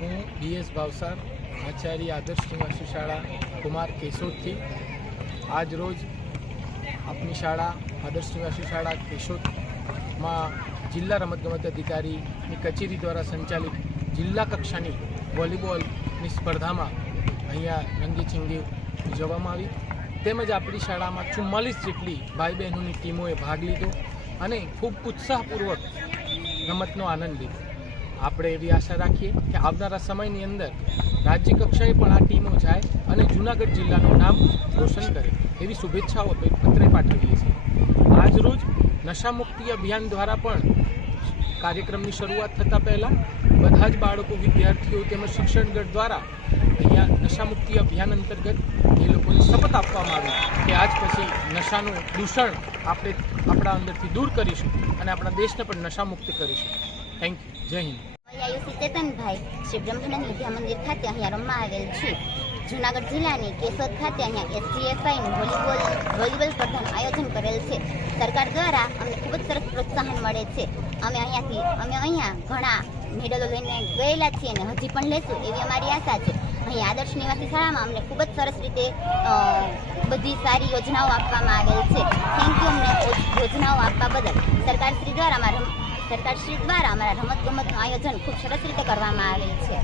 હું બીએસ ભાવસાર, આચાર્ય આદર્શ નિવાસી શાળા, કુમાર કેશોદથી. આજ રોજ આપની શાળા, આદર્શ નિવાસી શાળા કેશોદમાં જિલ્લા રમતગમત અધિકારીની કચેરી દ્વારા સંચાલિત જિલ્લા કક્ષાની વોલીબોલની સ્પર્ધામાં અહીંયા રંગીચીંગી ઉજવવામાં આવી. તેમજ આપણી શાળામાં ચુમ્માલીસ જેટલી ભાઈ બહેનોની ટીમોએ ભાગ લીધો અને ખૂબ ઉત્સાહપૂર્વક રમતનો આનંદ લીધો. આપણે એવી આશા રાખીએ કે આવનારા સમયની અંદર રાજ્ય કક્ષાએ પણ આ ટીમો જાય અને જૂનાગઢ જિલ્લાનું નામ રોશન કરે. એવી શુભેચ્છાઓ પત્રે પાઠવીએ છીએ. આજ રોજ નશામુક્તિ અભિયાન દ્વારા પણ કાર્યક્રમની શરૂઆત થતાં પહેલાં બધા જ બાળકો, વિદ્યાર્થીઓ તેમજ શિક્ષણગઢ દ્વારા અહીંયા નશામુક્તિ અભિયાન અંતર્ગત એ લોકોને શપથ આપવામાં આવી કે આજ પછી નશાનું દૂષણ આપણે આપણા અંદરથી દૂર કરીશું અને આપણા દેશને પણ નશામુક્ત કરીશું. થેન્ક યુ જય હિન્દ. ચેતનભાઈ શ્રી બ્રહ્માનંદ વિદ્યા મંદિર ખાતે અહીંયા રમવા આવેલ છે. જુનાગઢ જિલ્લાની કેશોદ ખાતે અહીંયા એસસીએફઆઈનું વોલીબોલ વોલીબોલ સ્પર્ધાનું આયોજન કરેલ છે. સરકાર દ્વારા અમને ખૂબ જ સરસ પ્રોત્સાહન મળે છે. અમે અહીંયાથી, અમે અહીંયા ઘણા મેડલો લઈને ગયેલા છીએ અને હજી પણ લેશું એવી અમારી આશા છે. અહીં આદર્શ નિવાસી શાળામાં અમને ખૂબ જ સરસ રીતે બધી સારી યોજનાઓ આપવામાં આવેલ છે. થેન્ક યુ અમને યોજનાઓ આપવા બદલ. સરકારશ્રી દ્વારા અમારા સરકારશ્રી દ્વારા અમારા રમત ગમતનું આયોજન ખૂબ સરસ રીતે કરવામાં આવેલ છે.